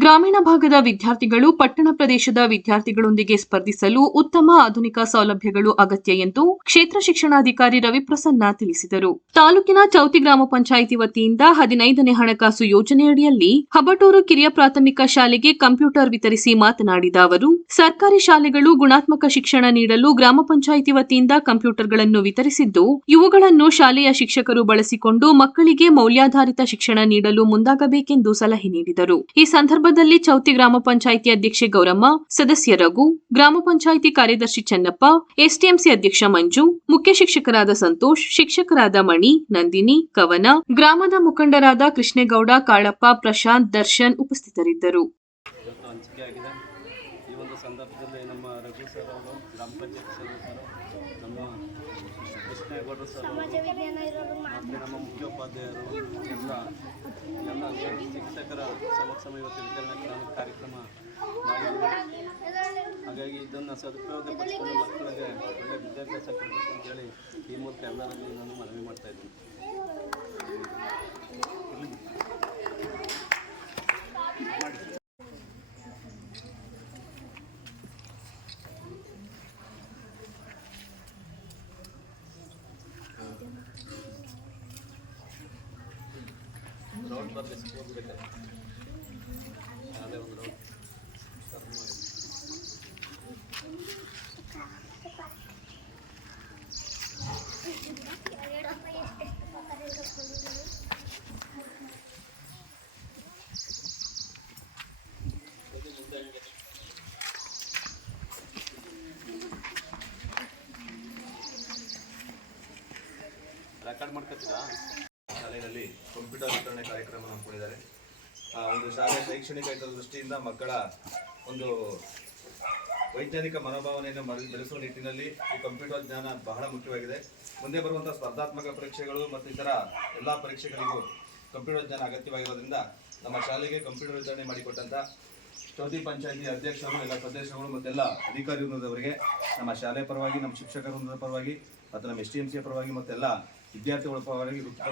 ಗ್ರಾಮೀಣ ಭಾಗದ ವಿದ್ಯಾರ್ಥಿಗಳು ಪಟ್ಟಣ ಪ್ರದೇಶದ ವಿದ್ಯಾರ್ಥಿಗಳೊಂದಿಗೆ ಸ್ಪರ್ಧಿಸಲು ಉತ್ತಮ ಆಧುನಿಕ ಸೌಲಭ್ಯಗಳು ಅಗತ್ಯ ಎಂದು ಕ್ಷೇತ್ರ ಶಿಕ್ಷಣಾಧಿಕಾರಿ ರವಿಪ್ರಸನ್ನ ತಿಳಿಸಿದರು. ತಾಲೂಕಿನ ಚೌತಿ ಗ್ರಾಮ ಪಂಚಾಯಿತಿ ವತಿಯಿಂದ ಹದಿನೈದನೇ ಹಣಕಾಸು ಯೋಜನೆಯಡಿಯಲ್ಲಿ ಹಬಟೂರು ಕಿರಿಯ ಪ್ರಾಥಮಿಕ ಶಾಲೆಗೆ ಕಂಪ್ಯೂಟರ್ ವಿತರಿಸಿ ಮಾತನಾಡಿದ ಅವರು, ಸರ್ಕಾರಿ ಶಾಲೆಗಳು ಗುಣಾತ್ಮಕ ಶಿಕ್ಷಣ ನೀಡಲು ಗ್ರಾಮ ಪಂಚಾಯಿತಿ ವತಿಯಿಂದ ಕಂಪ್ಯೂಟರ್ಗಳನ್ನು ವಿತರಿಸಿದ್ದು, ಇವುಗಳನ್ನು ಶಾಲೆಯ ಶಿಕ್ಷಕರು ಬಳಸಿಕೊಂಡು ಮಕ್ಕಳಿಗೆ ಮೌಲ್ಯಾಧಾರಿತ ಶಿಕ್ಷಣ ನೀಡಲು ಮುಂದಾಗಬೇಕೆಂದು ಸಲಹೆ ನೀಡಿದರು. ಈ ಸಂದರ್ಭದಲ್ಲಿ ಚೌತಿ ಗ್ರಾಮ ಪಂಚಾಯಿತಿ ಅಧ್ಯಕ್ಷೆ ಗೌರಮ್ಮ, ಸದಸ್ಯ ರಘು, ಗ್ರಾಮ ಪಂಚಾಯಿತಿ ಕಾರ್ಯದರ್ಶಿ ಚೆನ್ನಪ್ಪ, ಎಸ್ಟಿಎಂಸಿ ಅಧ್ಯಕ್ಷ ಮಂಜು, ಮುಖ್ಯ ಶಿಕ್ಷಕರಾದ ಸಂತೋಷ್, ಶಿಕ್ಷಕರಾದ ಮಣಿ, ನಂದಿನಿ, ಕವನ, ಗ್ರಾಮದ ಮುಖಂಡರಾದ ಕೃಷ್ಣೇಗೌಡ, ಕಾಳಪ್ಪ, ಪ್ರಶಾಂತ್, ದರ್ಶನ್ ಉಪಸ್ಥಿತರಿದ್ದರು. ಈ ಒಂದು ಸಂದರ್ಭದಲ್ಲಿ ನಮ್ಮ ರಘು ಸರ್ ಅವರು, ಗ್ರಾಮ ಪಂಚಾಯತ್ ಸದಸ್ಯರು ನಮ್ಮ ವಿಜ್ಞಾನ ಅವರು ನಮ್ಮ ಮುಖ್ಯೋಪಾಧ್ಯಾಯರು ಎಲ್ಲ ಎಲ್ಲ ಶಿಕ್ಷಕರ ಸಮಕ್ಷಮ ಇವತ್ತು ವಿತರಣೆ ಕಾರ್ಯಕ್ರಮ ಹಾಗಾಗಿ ಇದನ್ನು ಸದುಪಯೋಗ ಪಡಿಸ್ಕೊಂಡು ಮಕ್ಕಳಿಗೆ ಒಳ್ಳೆಯ ವಿದ್ಯಾಭ್ಯಾಸ ಕೊಡಬೇಕು ಅಂತೇಳಿ ಈ ಮೂಲಕ ಎಲ್ಲರಲ್ಲಿ ನಾನು ಮನವಿ ಮಾಡ್ತಾ ಇದ್ದೀನಿ. ರೌಂಡ್ ಬರಲಿ ಹೋಗ್ಬೇಕಾದ್ರೆ ಅದೇ ಒಂದು ರೌಂಡ್ ರೆಕಾರ್ಡ್ ಮಾಡ್ಕೊತೀರಾ? ಶಾಲೆಯಲ್ಲಿ. ಕಂಪ್ಯೂಟರ್ ವಿತರಣೆ ಕಾರ್ಯಕ್ರಮ ಹಮ್ಮಿಕೊಂಡಿದ್ದಾರೆ. ಒಂದು ಶಾಲೆ ಶೈಕ್ಷಣಿಕ ಹಿತದ ದೃಷ್ಟಿಯಿಂದ ಮಕ್ಕಳ ಒಂದು ವೈಜ್ಞಾನಿಕ ಮನೋಭಾವನೆಯನ್ನು ಬೆಳೆಸುವ ನಿಟ್ಟಿನಲ್ಲಿ ಈ ಕಂಪ್ಯೂಟರ್ ಜ್ಞಾನ ಬಹಳ ಮುಖ್ಯವಾಗಿದೆ. ಮುಂದೆ ಬರುವಂತಹ ಸ್ಪರ್ಧಾತ್ಮಕ ಪರೀಕ್ಷೆಗಳು ಮತ್ತು ಇತರ ಎಲ್ಲ ಪರೀಕ್ಷೆಗಳಿಗೂ ಕಂಪ್ಯೂಟರ್ ಜ್ಞಾನ ಅಗತ್ಯವಾಗಿರೋದ್ರಿಂದ ನಮ್ಮ ಶಾಲೆಗೆ ಕಂಪ್ಯೂಟರ್ ವಿತರಣೆ ಮಾಡಿಕೊಟ್ಟಂತ ಚೌತಿ ಪಂಚಾಯಿತಿ ಅಧ್ಯಕ್ಷರು, ಎಲ್ಲ ಸದಸ್ಯರು ಮತ್ತೆಲ್ಲ ಅಧಿಕಾರಿ ವೃಂದದವರಿಗೆ ನಮ್ಮ ಶಾಲೆ ಪರವಾಗಿ, ನಮ್ಮ ಶಿಕ್ಷಕರ ಪರವಾಗಿ ಮತ್ತು ನಮ್ಮ ಎಸ್ ಟಿ ಎಂ ಸಿಯ ಪರವಾಗಿ ಮತ್ತೆಲ್ಲ Ya te voy a pagar aquí porque.